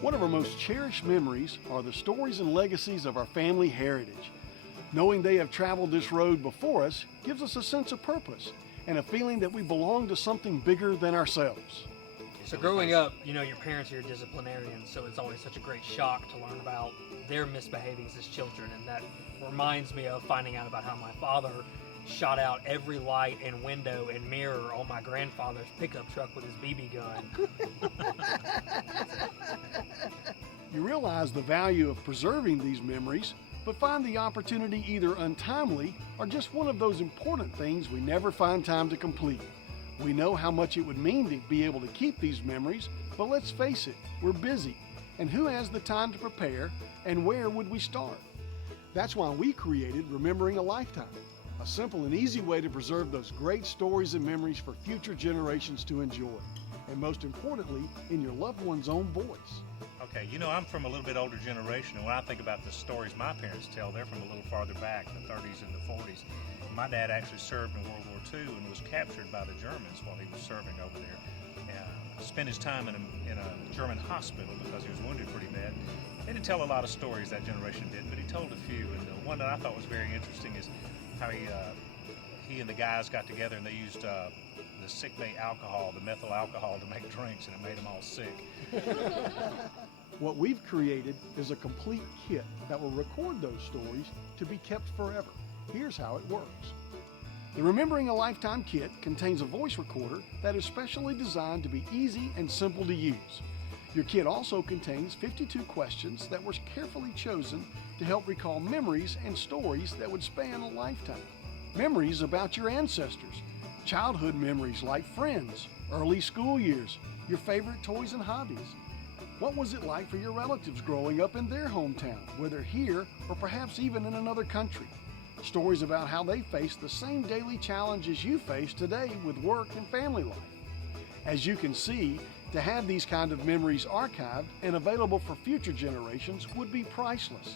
One of our most cherished memories are the stories and legacies of our family heritage. Knowing they have traveled this road before us gives us a sense of purpose and a feeling that we belong to something bigger than ourselves. So growing up, your parents are disciplinarians, so it's always such a great shock to learn about their misbehavings as children, and that reminds me of finding out about how my father shot out every light and window and mirror on my grandfather's pickup truck with his BB gun. You realize the value of preserving these memories, but find the opportunity either untimely or just one of those important things we never find time to complete. We know how much it would mean to be able to keep these memories, but let's face it, we're busy. And who has the time to prepare, and where would we start? That's why we created Remembering a Lifetime, a simple and easy way to preserve those great stories and memories for future generations to enjoy, and most importantly, in your loved one's own voice. Okay, I'm from a little bit older generation, and when I think about the stories my parents tell, they're from a little farther back, the 30s and the 40s. My dad actually served in World War II and was captured by the Germans while he was serving over there. Spent his time in a German hospital because he was wounded pretty bad. They didn't tell a lot of stories, that generation did, but he told a few. And the one that I thought was very interesting is how he and the guys got together and they used the sick bay alcohol, the methyl alcohol, to make drinks, and it made them all sick. What we've created is a complete kit that will record those stories to be kept forever. Here's how it works. The Remembering a Lifetime kit contains a voice recorder that is specially designed to be easy and simple to use. Your kit also contains 52 questions that were carefully chosen to help recall memories and stories that would span a lifetime. Memories about your ancestors, childhood memories like friends, early school years, your favorite toys and hobbies. What was it like for your relatives growing up in their hometown, whether here or perhaps even in another country? Stories about how they faced the same daily challenges you face today with work and family life. As you can see, to have these kind of memories archived and available for future generations would be priceless.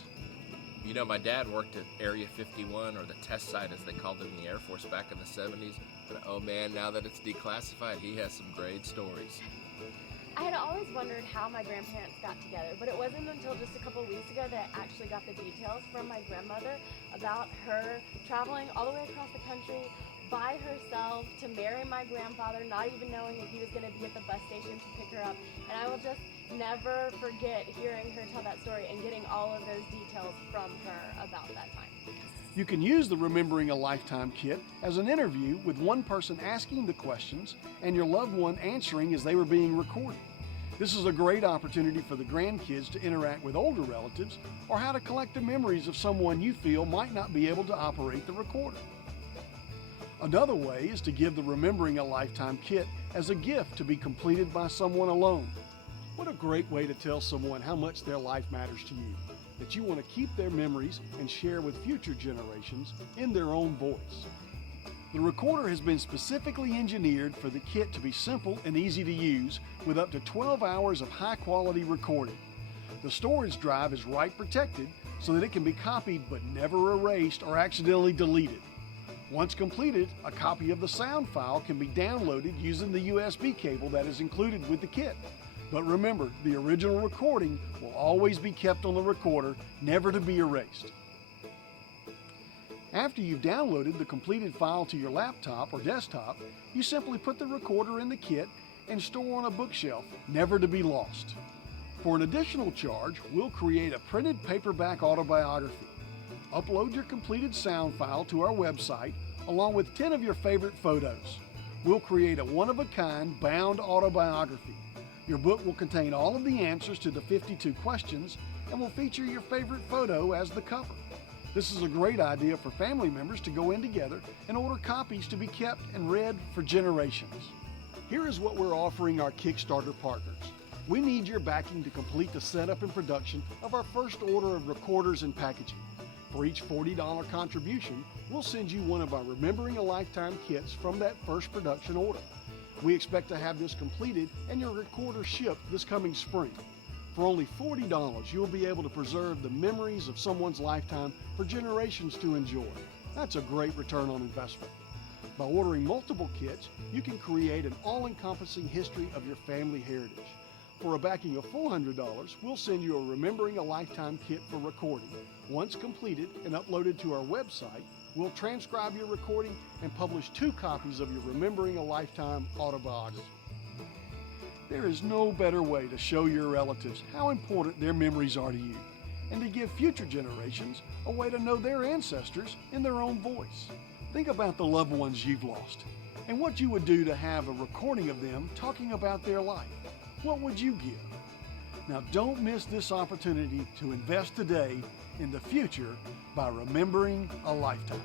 My dad worked at Area 51, or the test site as they called it in the Air Force back in the 70s. But oh man, now that it's declassified, he has some great stories. I had always wondered how my grandparents got together, but it wasn't until just a couple weeks ago that I actually got the details from my grandmother about her traveling all the way across the country by herself to marry my grandfather, not even knowing if he was going to be at the bus station to pick her up. And I will just never forget hearing her tell that story and getting all of those details from her about that time. You can use the Remembering a Lifetime kit as an interview with one person asking the questions and your loved one answering as they were being recorded. This is a great opportunity for the grandkids to interact with older relatives or how to collect the memories of someone you feel might not be able to operate the recorder. Another way is to give the Remembering a Lifetime kit as a gift to be completed by someone alone. What a great way to tell someone how much their life matters to you, that you want to keep their memories and share with future generations in their own voice. The recorder has been specifically engineered for the kit to be simple and easy to use with up to 12 hours of high-quality recording. The storage drive is write protected so that it can be copied but never erased or accidentally deleted. Once completed, a copy of the sound file can be downloaded using the USB cable that is included with the kit. But remember, the original recording will always be kept on the recorder, never to be erased. After you've downloaded the completed file to your laptop or desktop, you simply put the recorder in the kit and store on a bookshelf, never to be lost. For an additional charge, we'll create a printed paperback autobiography. Upload your completed sound file to our website along with 10 of your favorite photos. We'll create a one-of-a-kind bound autobiography. Your book will contain all of the answers to the 52 questions and will feature your favorite photo as the cover. This is a great idea for family members to go in together and order copies to be kept and read for generations. Here is what we're offering our Kickstarter partners. We need your backing to complete the setup and production of our first order of recorders and packaging. For each $40 contribution, we'll send you one of our Remembering a Lifetime kits from that first production order. We expect to have this completed and your recorder shipped this coming spring. For only $40, you'll be able to preserve the memories of someone's lifetime for generations to enjoy. That's a great return on investment. By ordering multiple kits, you can create an all-encompassing history of your family heritage. For a backing of $400, we'll send you a Remembering a Lifetime kit for recording. Once completed and uploaded to our website, we'll transcribe your recording and publish 2 copies of your Remembering a Lifetime autobiography. There is no better way to show your relatives how important their memories are to you, and to give future generations a way to know their ancestors in their own voice. Think about the loved ones you've lost, and what you would do to have a recording of them talking about their life. What would you give? Now don't miss this opportunity to invest today in the future by remembering a lifetime.